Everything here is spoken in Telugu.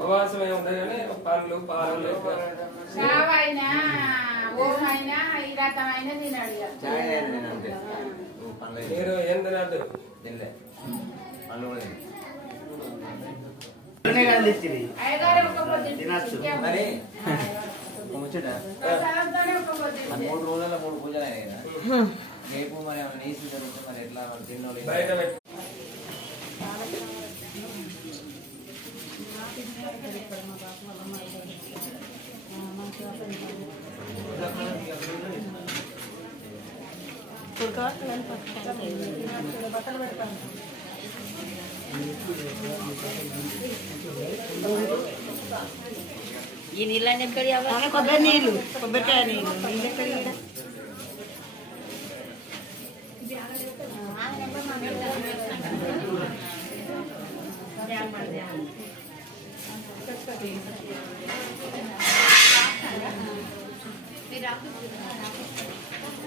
ఉపవాసం ఏముంటుంది కానీ పండ్లు పాలు చావైనా ఓమైనా ఈ రకమైన తినాడు మీరు ఏం తినద్దు అయ్యగారు ఒక పొద్దు మరి ముచ్చట 3 రోజుల 3 పూజలు అయినాయి కదా రేపు మరి ఏమైనా నీసి జరుగుతుంది మరి ఎట్లా మనం తిన్నోళ్ళు బయట ఈ నీళ్ళని ఎక్కడి కొబ్బరి నీళ్ళు కొబ్బరికాయ నీళ్ళు నీళ్ళు ఎక్కడి మీరు